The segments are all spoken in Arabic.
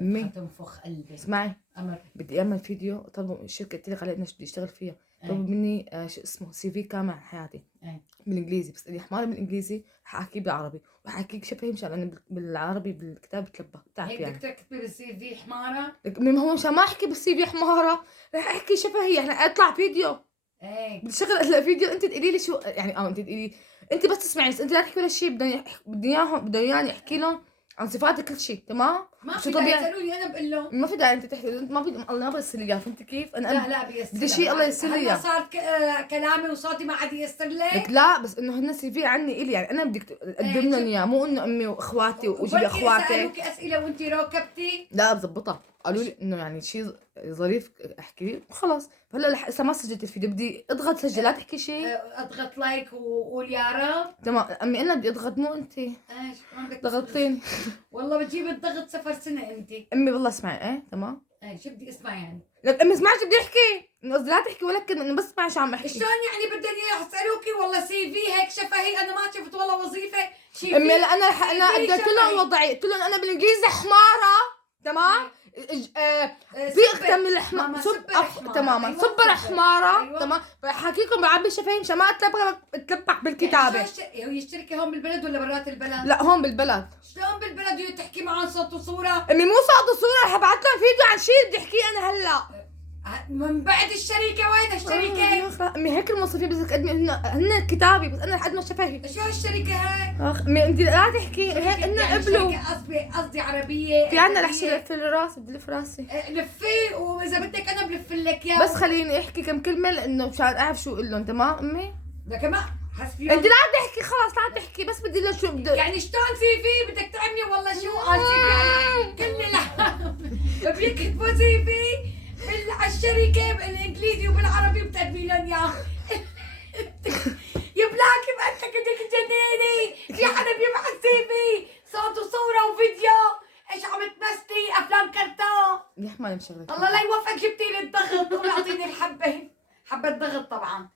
أمي تنفخ قلبي. اسمعي، أمر بدي اعمل فيديو. طلبوا الشركه قلت لك عليها انه بدي اشتغل فيها، طلبوا مني شو اسمه سي في كامل عن حياتي بالانجليزي، بس اللي حمارة بالانجليزي حاحكيه بالعربي وحاحكيك شبهي مشان انا بالعربي بالكتاب بتلبى، بتعرف هيك يعني بدك تكتبي بالسي في حمارة؟ ما هو مشان ما احكي بالسي في حمارة، رح احكي شبهي يعني اطلع فيديو. هيك بدي اشغل هلا فيديو، انت تقولي لي شو يعني، انت تقولي، انت بس تسمعي، بس انت لا تحكي ولا شيء. بدي اياهم، بدي اياني احكي لهم عن صفاتي كل شيء، تمام؟ ما شو في داعي طبيعي؟ يسألوني، أنا بقول لهم ما في داعي انت تحكي، ما في الله ما بيصير لي اياه، فهمتي كيف؟ لا بيسر بدي شيء الله ييسر لي هلا اياه. صار كلامي وصوتي ما عاد ييسر لك لك. لا، بس انه هن سي في عني الي، يعني انا بدي اقدم لهم اياه، مو انه امي واخواتي وجيبي وبركي اخواتي. سألوكي أسئلة وأنت روكبتي؟ لا بظبطها، قالوا لي انه يعني شيء ظريف احكي وخلص. فهلا لسه ما سجلت الفيديو، بدي اضغط سجل، لا تحكي شيء. اضغط لايك وقول يا رب. تمام امي، انا بدي اضغط مو انت ايش ما بدك ضغطتيني. والله بتجيب الضغط 0 سنة انت. امي والله اسمعي، ايه تمام. شو بدي اسمع يعني؟ لك امي اسمعي شو بدي احكي، انه قصدي لا تحكي ولا كلمه، انه بس اسمعي شو عم احكي. شلون يعني بدهم يسألوكي والله سي في هيك شفهي؟ انا ما شفت والله وظيفة شي امي في. لا انا قدرت لهم وضعي، قلت لهم انا بالانجليزي حماره، تمام. في اختم الحمار تماما صبر حماره. أيوة. تمام، بحكيكم بعبي شفايف مشان ما اتلبك بالكتابه. يعني هي الشركة هون بالبلد ولا برات البلد؟ لا هون بالبلد. شلون بالبلد تحكي معهم صوت وصورة؟ امي مو صوت وصوره، رح ابعث لهم فيديو عن شيء بدي احكيه انا هلا. من بعد الشركة وين الشركة؟ امي هيك الموظفين بدك تقدمي هن كتابي، بس انا لحد ما شفهي. شو هالشركة هاي؟ امي انت لا تحكي هيك انه يعني قبلوا. قصدي عربية. في عنا لحشة لف راسي، بدي لف راسي. لفي واذا بدك انا بلف لك اياه. بس خليني احكي كم كلمة لانه مشان اعرف شو اقول لهم، تمام امي؟ لك ما حسبي. انت لا تحكي خلص، لا تحكي، بس بدي له شو بدي يعني شلون سي في بدك تعملي والله شو قال سي في يعني كل بيكتبوا سي في على الشركة بالانجليزي وبالعربي بتقدمي لهم اياه. يبلاك انت بدك تجنني، في حدا بيبعث سي في صوت وصورة وفيديو، ايش عم تمثلي افلام كرتون؟ يا حمال مشغلك الله لا يوفقك، جبتي لي الضغط واعطيني الحبة، حبة ضغط طبعا.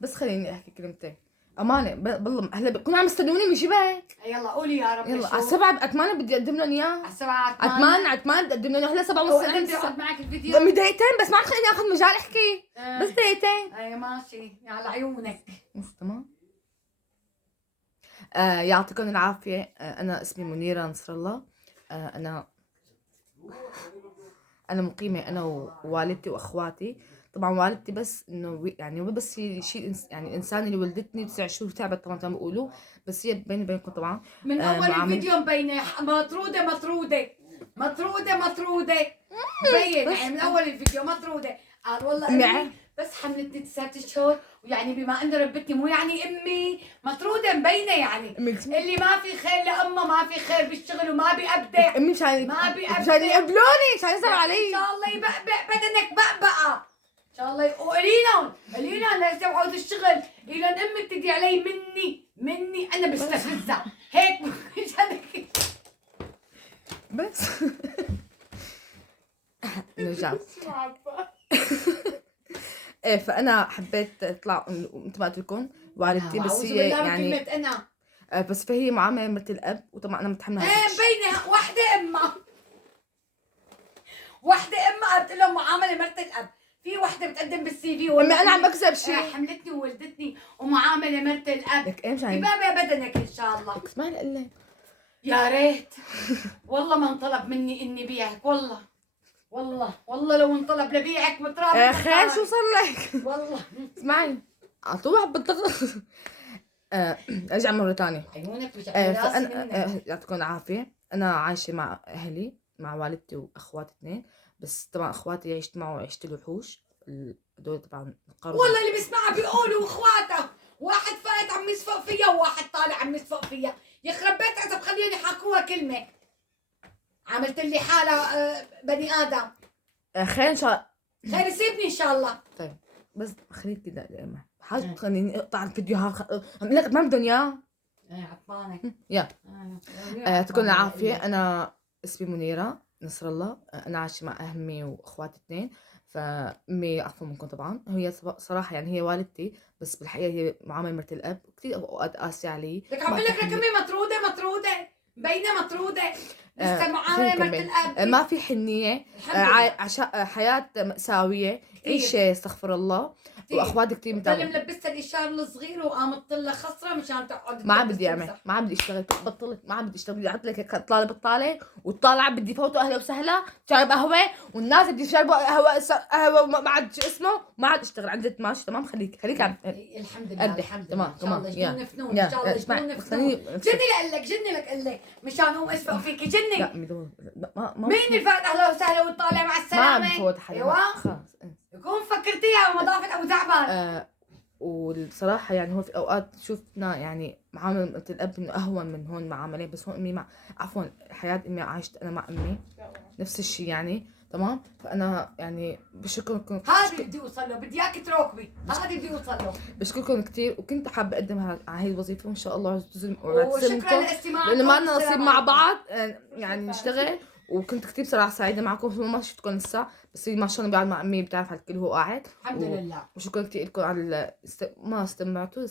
بس خليني احكي كلمتين امانه، بالله هلا بكونوا عم يستنوني من شبهك. يلا قولي يا رب. يلا على 7 8 بدي اقدم لهم اياه. على 7 8 بدي اقدم لهم هلا 7 ونص. انا بدي اقعد معك الفيديو دقيقتين بس، ما تخليني اخذ مجال احكي. بس دقيقتين. اي ماشي على عيونك. تمام. يعطيكم العافيه. انا اسمي منيره نصر الله. انا مقيمه انا ووالدتي واخواتي. طبعا والدتي بس انه يعني بس هي شيء يعني الانسان اللي ولدتني 9 شهور تعبت طبعا زي ما بيقولوا، بس هي بيني وبينكم طبعا من اول الفيديو مبينه مطروده مبين يعني من اول الفيديو مطروده. قال والله امي بس حملتني 9 شهور، ويعني بما انه ربتني مو يعني امي مطروده مبينه يعني اللي ما في خير لامه ما في خير بالشغل وما بيبدع. امي مشان ما بيبدع مشان يقبلوني، مشان يسألوا علي. ان شاء الله يبقبق بدنك بقبقه ان شاء الله. وقولي لهم لا يسوعوا الشغل، قولي لهم امي بتدي علي مني انا بستفزها هيك مشانك بس. نرجع. ايه فانا حبيت اطلع مثل ما قلت لكم والدتي، بس هي يعني انا بس فهي معامله مثل الاب، وطبعا انا متحمله. مبينه وحده امها قلت لهم معامله مرت الاب. في وحده بتقدم بالسي في امي انا عم بكذب شيء. حملتني وولدتني ومعامله مرت الاب. لك ايه مشان يبقى بدنك ان شاء الله. اسمعي لقلك يا ريت والله ما انطلب مني اني بيعك، والله لو انطلب لبيعك بتراب. يا خير شو صار لك؟ والله اسمعي على طول بالضغط. ارجع مره ثانيه. عيونك مش فانا يعطيكم العافيه. انا عايشه مع اهلي، مع والدتي واخواتي 2، بس طبعا اخواتي عشت معه عشت الوحوش هدول طبعا القرب. والله اللي بيسمعها بيقولوا اخواته، واحد فايت عم يصفق فيها وواحد طالع عم يصفق فيها. يخرب بيت اذا بخليني حاكوها كلمه. عملت لي حاله بني ادم. خير ان شاء الله، خير يسيبني ان شاء الله. طيب بس خليك كده دائما حاجه تخليني اقطع الفيديو عم لك ما بدهم اياه. عطانك يا يعطيكم العافيه. انا اسمي منيره نصر الله. انا عايشه مع امي واخواتي 2. فامي اعفوا منكم طبعا، هي صراحه يعني هي والدتي، بس بالحقيقه هي معامله مرت الاب، كثير اوقات قاسيه علي. لك عم بقول لك امي مطروده مبينه مطروده لسه معامله مرت الاب. ما في حنية، حياة مأساوية، عيشة استغفر الله. واخواتي كثير متابعين. ضل ملبسها الاشاره الصغيره وقامت لها خصره مشان تقعد. ما عم بدي اعمل، ما عم بدي اشتغل، بطلت، ما عم بدي اشتغل، بدي احط لك طالع بطاله وطالعه بدي فوتوا اهلا وسهلا شارب قهوه والناس بدي يشربوا قهوه ما عاد شو اسمه، ما عاد اشتغل عندك ماشي تمام. خليك عم الحمد لله الحمد لله. تمام جنون فنون ان شاء الله جنون فنون. جني لك قل لك مشان اقوم اشفق فيكي جني. لا بدون مين اللي فات اهلا وسهلا وطالع مع السلامه؟ ما بفوت حدا. ايوه خلص يكون فكرتيها بمضافه ابو تعبان. والصراحة يعني هو في أوقات شفنا يعني معاملة الأب إنه أهون من هون معاملة، بس هون أمي عفوا حياة أمي عايشت أنا مع أمي نفس الشيء يعني تمام. فأنا يعني بشكركم، هذا بدي أوصل له، بدي إياك تراكبي، هذا بدي أوصل له. بشكركم كثير، وكنت حابة أقدم على هاي الوظيفة وإن شاء الله وشكرا لاستماعكم، لأنه ما لنا نصيب مع بعض يعني نشتغل. وكنت كثير صراحة سعيدة معكم، ما شفتكم لسه بس ما شاء الله قاعد مع أمي بتعرف على الكل هو قاعد. الحمد لله. وشكرا كثير لكم على ما استمعتوا